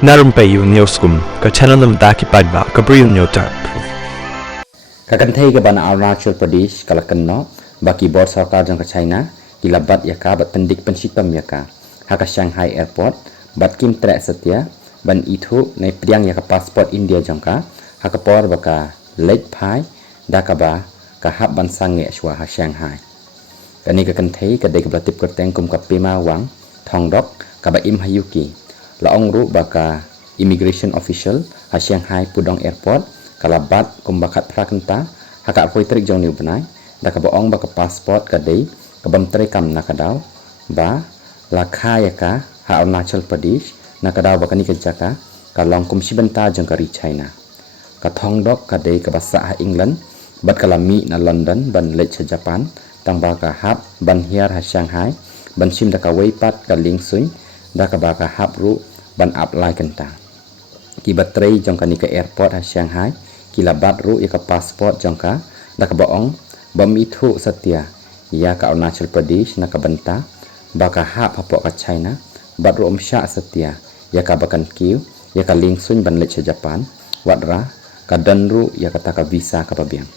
Narumpayu Neoskum, ka channel nam daki padba, ka briyo nyotar. Kakanthai ke bana Arunachal Pradesh kalakanno baki board sarkar jang ka China kilabat yaka bat pendik pensitam yaka haka Shanghai airport bat kim trek satya ban ithu nai priang yaka passport India jangka haka por baka lek phai dakaba ka hab ban sange shwa ha Shanghai kani kakanthai ka dei ka blatip kerteng kum ka pema wang thongdok ka ba im hayuki laong ru baka immigration official ha Shanghai Pudong airport kalabat kumbakat prakenta haka poitrik jong niu benai daka boong baka passport kadei kabam trekam nakadaw ba lakhayaka ha Arunachal Pradesh nakadaw baka ni kajaka kalong kum sibenta jong kari China kathongdok kadei kabasa ha England bat kalami na London ban lech ha Japan tang baka hab ban hiar ha Shanghai ban sim daka weipat ka lingsuin daka baka hab ru ban apply kenta kibatrei jong kani ka airport ha Shanghai kilabat ru yaka passport jongka daka boong bamithu satya ya ka Arunachal Pradesh nakabanta baka hap hapok ka China bat ru umsya satya yaka bakan kiu yaka lingsun ban lech Japan wadra ka danru yaka taka visa ka pabiang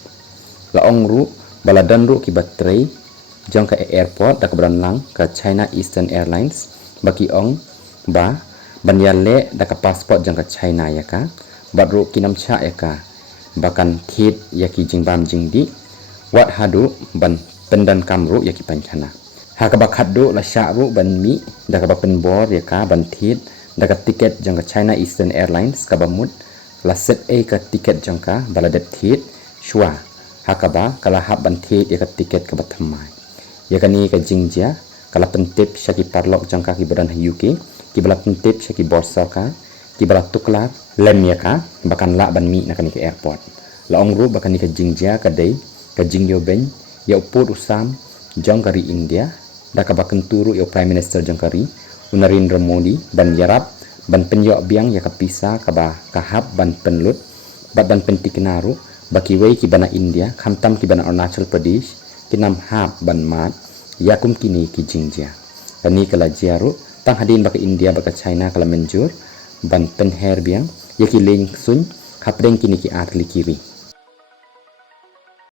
laong ru bala danru kibatrei jongka airport daka branlang ka China Eastern Airlines baki ong ba banyale daka passport jongka China yaka bat ru kinamcha yaka bakan thit yaki jingbam jingdi wat hadu ban pendan kamru yaki panchana haka bakhadu la sya'ru ban mi daka bapen bor yaka ban thit daka tiket jangka China Eastern Airlines ka bamut la set ka tiket jangka baladet thit shwa haka ba kala hab ban thit yaka tiket ka bathamai yakani ka jingjia kala pentip syaki parlok jangka ki badan UK ki bala pentip syaki borsa ka kibala tuklar lem yaka bakan la ban mi nakani ke airport laong ru bakan ka jingjia kadai ka jingyo ben ya upur usam jangkari India daka bakan turu ya prime minister jangkari Narendra Modi ban yarap ban penyok biang ya kapisa kaba kahap ban penlut ban pentiknaru baki wei ki bana India khamtam ki bana Arunachal Pradesh kinam hap ban mat yakum kini ki jingjia kani kala jiaru tang hadin baka India baka China kala menjur ban penher biang yaki ling sun kapdeng kini ki atli kiri